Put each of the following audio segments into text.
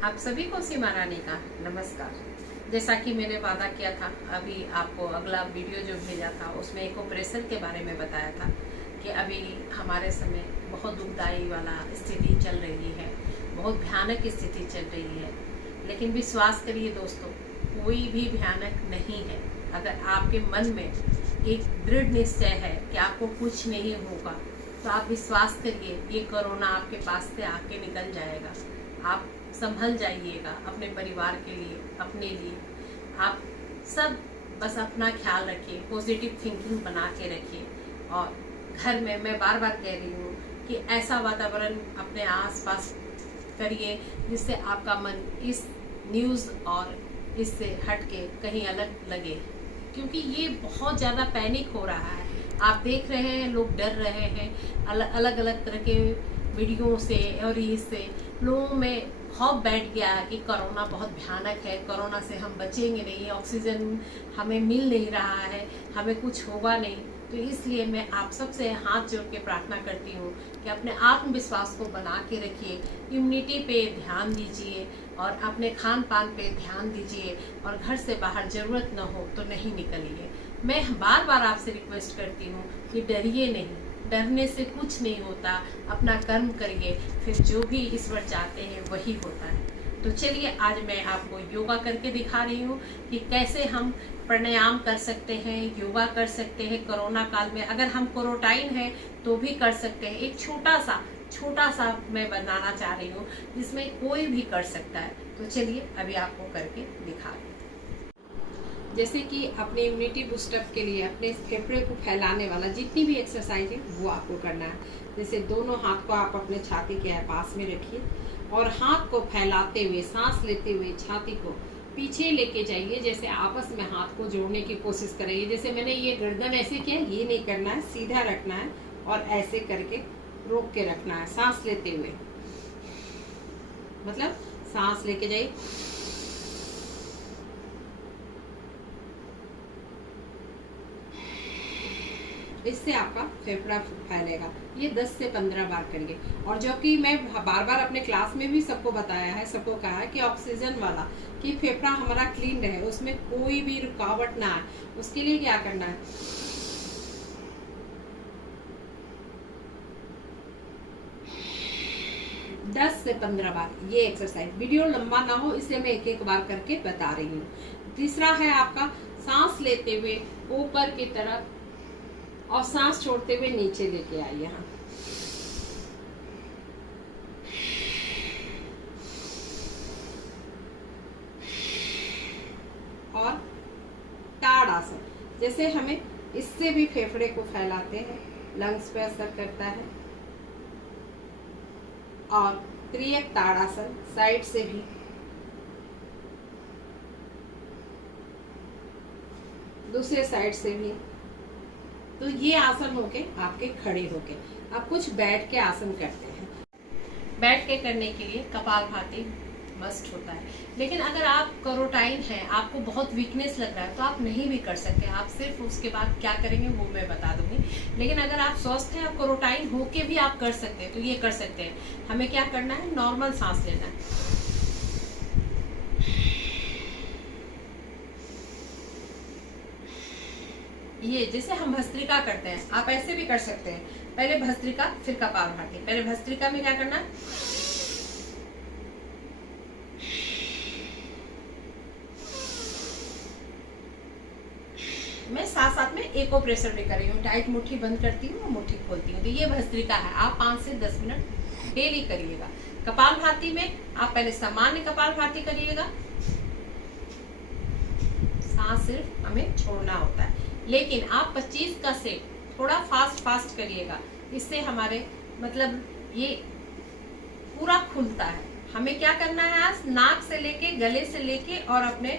आप सभी को सीमा रानी का नमस्कार। जैसा कि मैंने वादा किया था, अभी आपको अगला वीडियो जो भेजा था उसमें एक ऑपरेशन के बारे में बताया था कि अभी हमारे समय बहुत दुखदाई वाला स्थिति चल रही है, बहुत भयानक स्थिति चल रही है। लेकिन विश्वास करिए दोस्तों, कोई भी भयानक नहीं है। अगर आपके मन में एक दृढ़ निश्चय है कि आपको कुछ नहीं होगा, तो आप विश्वास करिए, ये कोरोना आपके पास से आके निकल जाएगा। आप संभल जाइएगा अपने परिवार के लिए, अपने लिए। आप सब बस अपना ख्याल रखिए, पॉजिटिव थिंकिंग बना के रखिए। और घर में मैं बार बार कह रही हूँ कि ऐसा वातावरण अपने आसपास करिए जिससे आपका मन इस न्यूज़ और इससे हट के कहीं अलग लगे, क्योंकि ये बहुत ज़्यादा पैनिक हो रहा है। आप देख रहे हैं, लोग डर रहे हैं। अलग अलग तरह के वीडियो से और इससे लोगों में खौफ बैठ गया कि कोरोना बहुत भयानक है, कोरोना से हम बचेंगे नहीं, ऑक्सीजन हमें मिल नहीं रहा है, हमें कुछ होगा नहीं। तो इसलिए मैं आप सबसे हाथ जोड़ के प्रार्थना करती हूँ कि अपने आत्मविश्वास को बना के रखिए, इम्यूनिटी पे ध्यान दीजिए और अपने खान पान पे ध्यान दीजिए, और घर से बाहर ज़रूरत न हो तो नहीं निकलिए। मैं बार बार आपसे रिक्वेस्ट करती हूँ कि डरिए नहीं, डरने से कुछ नहीं होता। अपना कर्म करिए, फिर जो भी ईश्वर चाहते हैं वही होता है। तो चलिए, आज मैं आपको योगा करके दिखा रही हूँ कि कैसे हम प्राणायाम कर सकते हैं, योगा कर सकते हैं कोरोना काल में। अगर हम क्वारंटाइन हैं तो भी कर सकते हैं। एक छोटा सा मैं बनाना चाह रही हूँ जिसमें कोई भी कर सकता है। तो चलिए अभी आपको करके दिखा रही हूँ। जैसे कि अपने इम्यूनिटी बूस्टअप के लिए अपने फेफड़े को फैलाने वाला जितनी भी एक्सरसाइज है वो आपको करना है। जैसे दोनों हाथ को आप अपने छाती के पास में रखिए और हाथ को फैलाते हुए, सांस लेते हुए छाती को पीछे लेके जाइए। जैसे आपस में हाथ को जोड़ने की कोशिश करिए। जैसे मैंने ये गर्दन ऐसे किया, ये नहीं करना है, सीधा रखना है और ऐसे करके रोक के रखना है। सांस लेते हुए, मतलब सांस लेके जाइए, इससे आपका फेफड़ा फैलेगा। ये 10 से 15 बार करिए। और जो कि मैं बार बार अपने क्लास में भी सबको बताया है, सबको कहा है कि ऑक्सीजन वाला, कि फेफड़ा हमारा क्लीन रहे, उसमें कोई भी रुकावट ना आए। उसके लिए क्या करना है, दस से 15 बार ये एक्सरसाइज। वीडियो लंबा ना हो इसलिए मैं एक एक बार करके बता रही हूँ। तीसरा है आपका सांस लेते हुए ऊपर की तरफ और सांस छोड़ते हुए नीचे लेके आइए। यहाँ और ताड़ासन, जैसे हमें इससे भी फेफड़े को फैलाते हैं, लंग्स पे असर करता है। और त्रियक ताड़ासन साइड से भी, दूसरे साइड से भी। तो ये आसन होके आपके खड़े होके। अब कुछ बैठ के आसन करते हैं। बैठ के करने के लिए कपालभाति मस्ट होता है। लेकिन अगर आप क्वारंटाइन हैं, आपको बहुत वीकनेस लग रहा है, तो आप नहीं भी कर सकते। आप सिर्फ उसके बाद क्या करेंगे वो मैं बता दूंगी। लेकिन अगर आप स्वस्थ हैं, आप क्वारंटाइन होके भी आप कर सकते हैं, तो ये कर सकते हैं। हमें क्या करना है, नॉर्मल सांस लेना है। ये जैसे हम भस्त्रिका करते हैं, आप ऐसे भी कर सकते हैं। पहले भस्त्रिका, फिर कपालभाति। पहले भस्त्रिका में क्या करना है, मैं साथ साथ में एक और प्रेशर भी कर रही हूँ। टाइट मुट्ठी बंद करती हूँ और मुट्ठी खोलती हूँ। तो ये भस्त्रिका है। आप 5 से 10 मिनट डेली करिएगा। कपालभाति में आप पहले सामान्य कपालभाति करिएगा, सांस सिर्फ हमें छोड़ना होता है। लेकिन आप 25 का सेट थोड़ा फास्ट करिएगा। इससे हमारे मतलब ये पूरा खुलता है। हमें क्या करना है, आज नाक से लेके, गले से लेके और अपने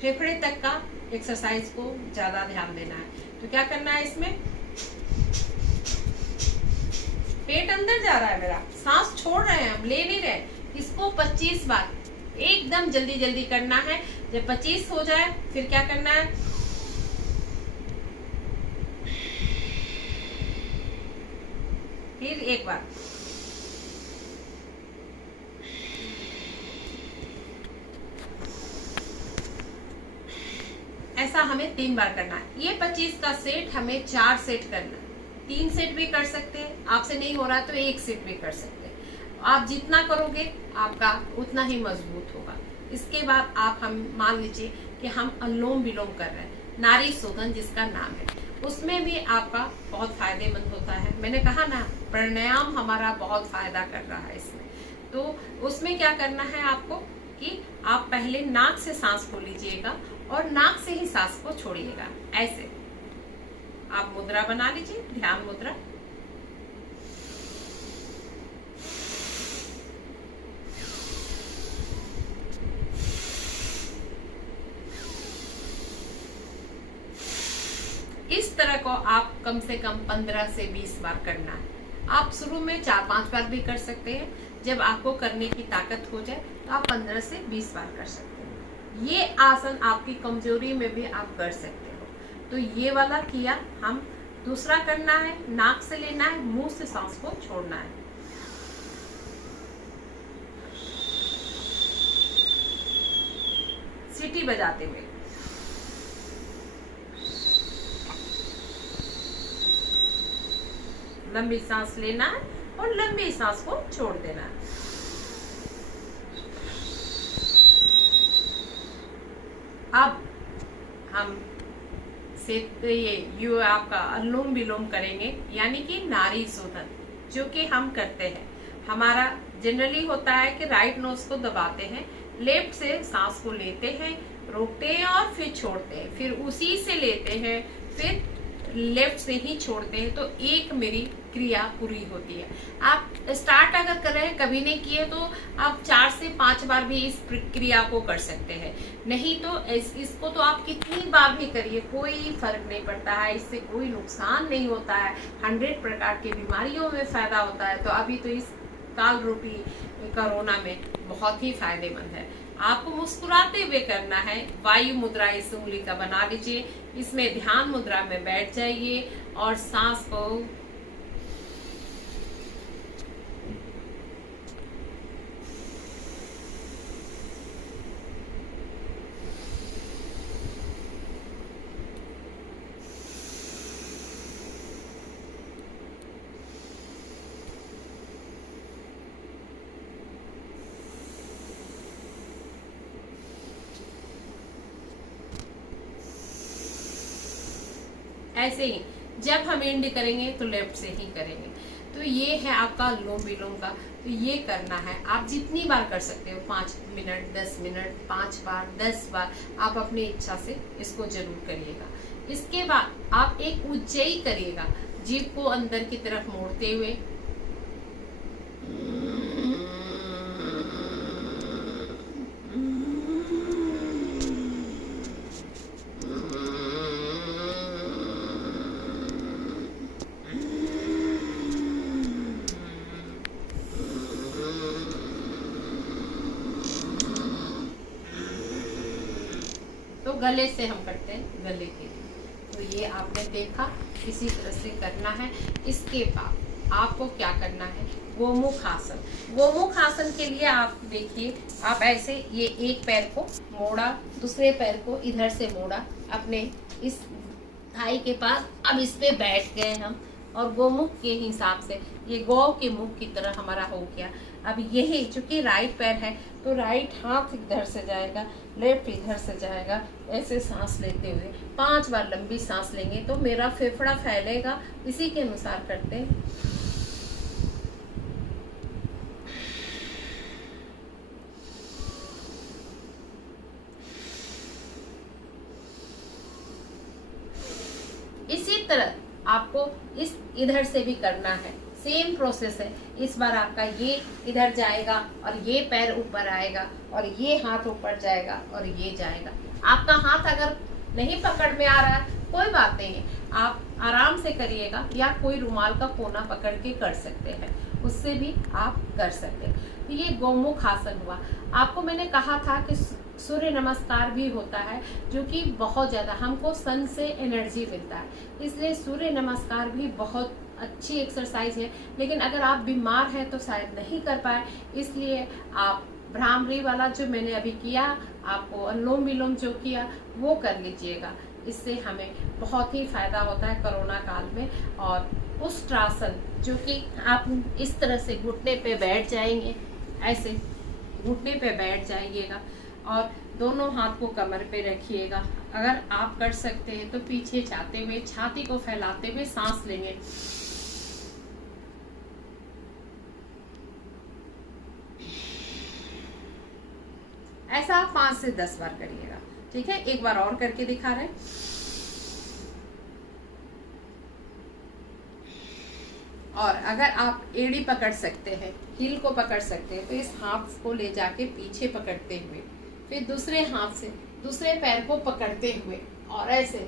फेफड़े तक का एक्सरसाइज को ज्यादा ध्यान देना है। तो क्या करना है, इसमें पेट अंदर जा रहा है मेरा, सांस छोड़ रहे हैं हम, ले नहीं रहे। इसको 25 बार एकदम जल्दी जल्दी करना है। जब 25 हो जाए फिर क्या करना है, फिर एक बार, का हमें 3 बार करना है। ये 25 का सेट हमें 4 सेट करना है। 3 सेट भी कर सकते हैं, आपसे नहीं हो रहा तो 1 सेट भी कर सकते हैं। आप जितना करोगे आपका उतना ही मजबूत होगा। इसके बाद आप हम मान लीजिए कि हम अनुलोम विलोम कर रहे हैं, नारी शोधन जिसका नाम है, उसमें भी आपका बहुत फायदेमंद होता है। मैंने कहा ना, प्राणायाम हमारा बहुत फायदा कर रहा है इसमें। तो उसमें क्या करना है आपको कि आप पहले नाक से सांस को लीजिएगा और नाक से ही सांस को छोड़िएगा। ऐसे आप मुद्रा बना लीजिए, ध्यान मुद्रा। इस तरह को आप कम से कम 15 से 20 बार करना है। आप शुरू में 4-5 बार भी कर सकते हैं। जब आपको करने की ताकत हो जाए तो आप 15 से 20 बार कर सकते हैं। ये आसन आपकी कमजोरी में भी आप कर सकते हो। तो ये वाला किया। हम दूसरा करना है, नाक से लेना है, मुंह से सांस को छोड़ना है। सीटी बजाते हुए। लंबी सांस लेना है और लंबी सांस को छोड़ देना है। अब हम ये आपका अनुलोम विलोम करेंगे, यानी कि नारी शोधन, जो कि हम करते हैं। हमारा जनरली होता है कि राइट नोज को दबाते हैं, लेफ्ट से सांस को लेते हैं, रोकते हैं और फिर छोड़ते हैं, फिर उसी से लेते हैं, फिर लेफ्ट से ही छोड़ते हैं। तो एक मेरी क्रिया पूरी होती है। आप स्टार्ट अगर कर रहे हैं, कभी नहीं किए, तो आप 4 से 5 बार भी इस क्रिया को कर सकते हैं। नहीं तो इसको तो आप कितनी बार भी करिए, कोई फर्क नहीं पड़ता है। इससे कोई नुकसान नहीं होता है। 100 प्रकार की बीमारियों में फायदा होता है। तो अभी तो इस काल रूपी कोरोना में बहुत ही फायदेमंद है। आपको मुस्कुराते हुए करना है। वायु मुद्रा इस उंगली का बना लीजिए, इसमें ध्यान मुद्रा में बैठ जाइए और सांस को ऐसे ही जब हम एंड करेंगे तो लेफ्ट से ही करेंगे। तो ये है आपका अनुलोम विलोम का। तो ये करना है, आप जितनी बार कर सकते हो, 5 मिनट, 10 मिनट, 5 बार, 10 बार, आप अपनी इच्छा से इसको जरूर करिएगा। इसके बाद आप एक उज्जयी करिएगा, जीभ को अंदर की तरफ मोड़ते हुए। तो गले से हम करते हैं, गले के लिए। तो ये आपने देखा, इसी तरह से करना है। इसके बाद आपको क्या करना है, गोमुख आसन। गोमुख आसन के लिए आप देखिए, आप ऐसे ये एक पैर को मोड़ा, दूसरे पैर को इधर से मोड़ा, अपने इस थाई के पास। अब इस पे बैठ गए हम, और गोमुख के हिसाब से ये गौ के मुख की तरह हमारा हो गया। अब यही चूंकि राइट पैर है तो राइट हाथ इधर से जाएगा, लेफ्ट इधर से जाएगा। ऐसे सांस लेते हुए 5 बार लंबी सांस लेंगे तो मेरा फेफड़ा फैलेगा। इसी के अनुसार करते हैं। इसी तरह आपको इस इधर से भी करना है, सेम प्रोसेस है। इस बार आपका ये इधर जाएगा और ये पैर ऊपर आएगा और ये हाथ ऊपर जाएगा और ये जाएगा। आपका हाथ अगर नहीं पकड़ में आ रहा है कोई बात नहीं है, आप आराम से करिएगा, या कोई रुमाल का कोना पकड़ के कर सकते हैं, उससे भी आप कर सकते हैं। तो ये गोमुख आसन हुआ। आपको मैंने कहा था कि सूर्य नमस्कार भी होता है, जो कि बहुत ज़्यादा हमको सन से एनर्जी मिलता है, इसलिए सूर्य नमस्कार भी बहुत अच्छी एक्सरसाइज है। लेकिन अगर आप बीमार हैं तो शायद नहीं कर पाए, इसलिए आप भ्रामरी वाला जो मैंने अभी किया, आपको अनुलोम विलोम जो किया वो कर लीजिएगा। इससे हमें बहुत ही फायदा होता है कोरोना काल में। और उष्ट्रासन, जो कि आप इस तरह से घुटने पे बैठ जाएंगे, ऐसे घुटने पे बैठ जाइएगा और दोनों हाथ को कमर पे रखिएगा। अगर आप कर सकते हैं तो पीछे जाते हुए छाती को फैलाते हुए सांस लेंगे। ऐसा आप 5 से 10 बार करिएगा। ठीक है, एक बार और करके दिखा रहे हैं। और अगर आप एड़ी पकड़ सकते हैं, हील को पकड़ सकते हैं, तो इस हाथ को ले जाके पीछे पकड़ते हुए फिर दूसरे हाथ से दूसरे पैर को पकड़ते हुए और ऐसे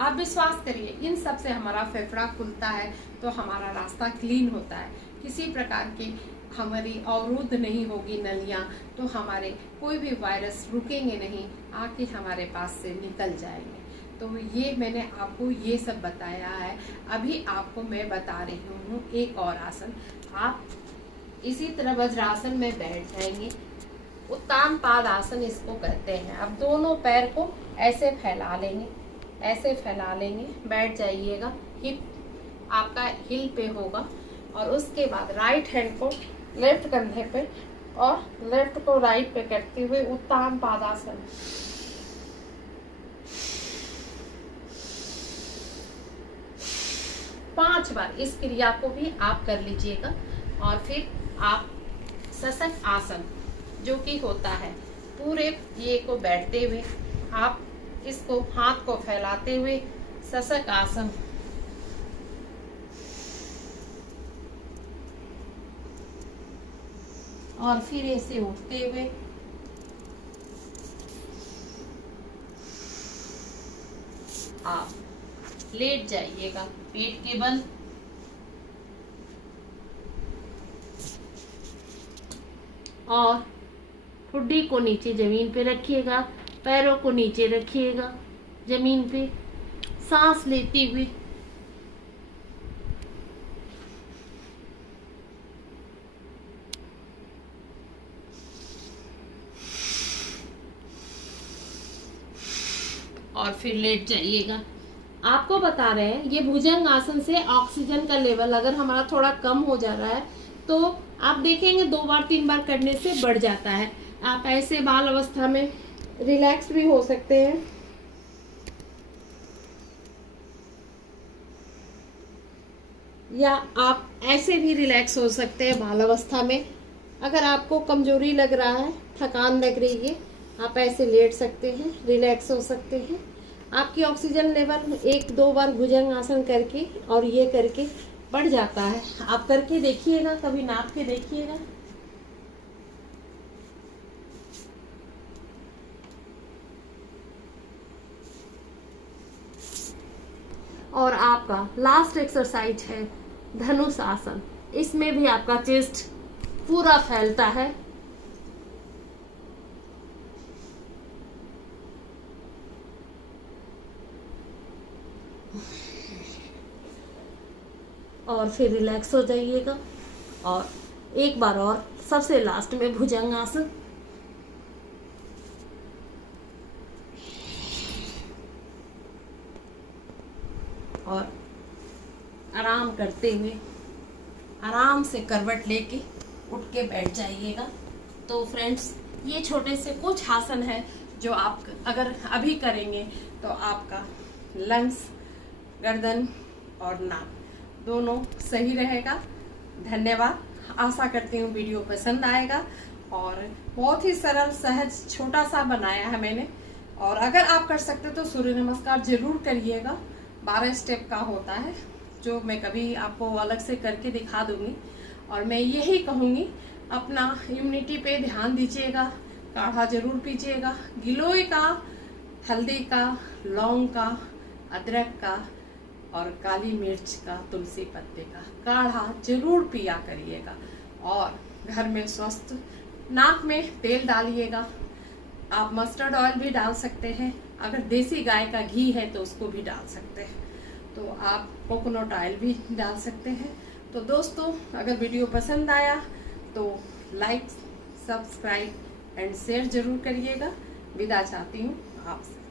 आप विश्वास करिए, इन सब से हमारा फेफड़ा खुलता है, तो हमारा रास्ता क्लीन होता है, किसी प्रकार की हमारी अवरुद्ध नहीं होगी नलियाँ, तो हमारे कोई भी वायरस रुकेंगे नहीं, आके हमारे पास से निकल जाएंगे। तो ये मैंने आपको ये सब बताया है। अभी आपको मैं बता रही हूँ एक और आसन। आप इसी तरह वज्रासन में बैठ जाएंगे। उत्तान पाद आसन इसको कहते हैं। अब दोनों पैर को ऐसे फैला लेंगे, ऐसे फैला लेंगे, बैठ जाइएगा। हिप आपका हिल पे होगा और उसके बाद राइट हैंड को लेफ्ट कंधे पे और लेफ्ट को राइट पे करते हुए उत्तान पादासन। पांच बार इस क्रिया को भी आप कर लीजिएगा। और फिर आप सशक आसन, जो कि होता है पूरे ये को बैठते हुए, आप इसको हाथ को फैलाते हुए सशक आसन। और फिर ऐसे उठते हुए आप लेट जाइएगा पेट के बल। और ठुड्डी को नीचे जमीन पे रखिएगा, पैरों को नीचे रखिएगा जमीन पे, सांस लेते हुए और फिर लेट जाइएगा। आपको बता रहे हैं ये भुजंग आसन से ऑक्सीजन का लेवल अगर हमारा थोड़ा कम हो जा रहा है तो आप देखेंगे 2 बार 3 बार करने से बढ़ जाता है। आप ऐसे बाल अवस्था में रिलैक्स भी हो सकते हैं, या आप ऐसे भी रिलैक्स हो सकते हैं बाल अवस्था में। अगर आपको कमजोरी लग रहा है, थकान लग रही है, आप ऐसे लेट सकते हैं, रिलैक्स हो सकते हैं। आपकी ऑक्सीजन लेवल 1-2 बार भुजंग आसन करके और ये करके बढ़ जाता है। आप करके देखिएगा, कभी नाप के देखिएगा। और आपका लास्ट एक्सरसाइज है धनुष आसन। इसमें भी आपका चेस्ट पूरा फैलता है। और फिर रिलैक्स हो जाइएगा। और एक बार और सबसे लास्ट में भुजंग आसन। और आराम करते हुए आराम से करवट लेके उठ के बैठ जाइएगा। तो फ्रेंड्स, ये छोटे से कुछ आसन है जो आप अगर अभी करेंगे तो आपका लंग्स, गर्दन और नाक दोनों सही रहेगा। धन्यवाद। आशा करती हूँ वीडियो पसंद आएगा। और बहुत ही सरल सहज छोटा सा बनाया है मैंने। और अगर आप कर सकते तो सूर्य नमस्कार जरूर करिएगा। 12 स्टेप का होता है, जो मैं कभी आपको अलग से करके दिखा दूंगी। और मैं यही कहूँगी, अपना इम्यूनिटी पे ध्यान दीजिएगा। काढ़ा जरूर पीजिएगा, गिलोय का, हल्दी का, लौंग का, अदरक का और काली मिर्च का, तुलसी पत्ते का काढ़ा जरूर पिया करिएगा। और घर में स्वस्थ नाक में तेल डालिएगा। आप मस्टर्ड ऑयल भी डाल सकते हैं, अगर देसी गाय का घी है तो उसको भी डाल सकते हैं, तो आप कोकोनट ऑयल भी डाल सकते हैं। तो दोस्तों, अगर वीडियो पसंद आया तो लाइक, सब्सक्राइब एंड शेयर जरूर करिएगा। विदा चाहती हूँ आपसे।